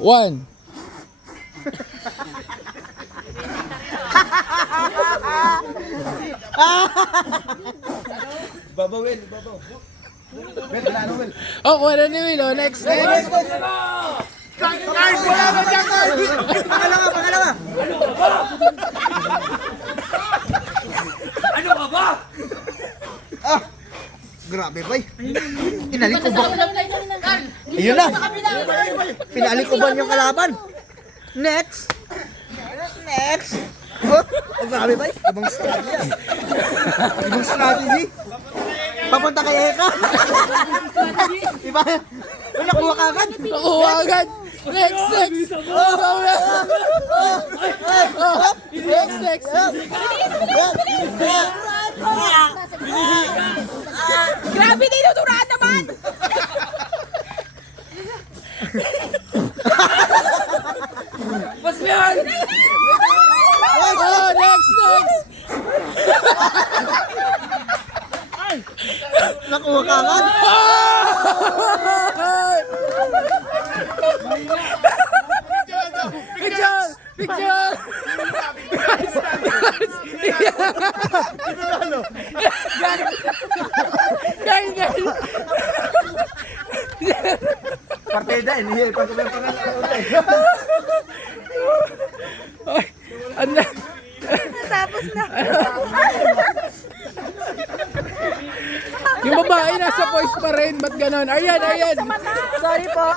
1. Babaw, Will. Babaw. Will, wala na, Will. Oh, wala ni Will. Oh, next. Card! Wala ba dyan, card? Pangalawa, pangalawa. Ano ka ba? Ah! Grabe, bay. Pinalikuban. Ayun na. Pinalikuban yung kalaban. Next. Next. Oh, grabe, bay. Ibang strategy. Ibang strategy. Papunta kay Eka. Iba. Wala, kuha ka agad. Nakuha agad. Next, next. Next. Grabe, tinuturahan naman! Mas yan! Oh, next. Nakuha ka agad. Picture. Guys. Partida, inihil. Pagkabay pangalan. Anda. Tapos na. Yung babae nasa voice pa rin. Ba't ganon? Ayan. Sorry po.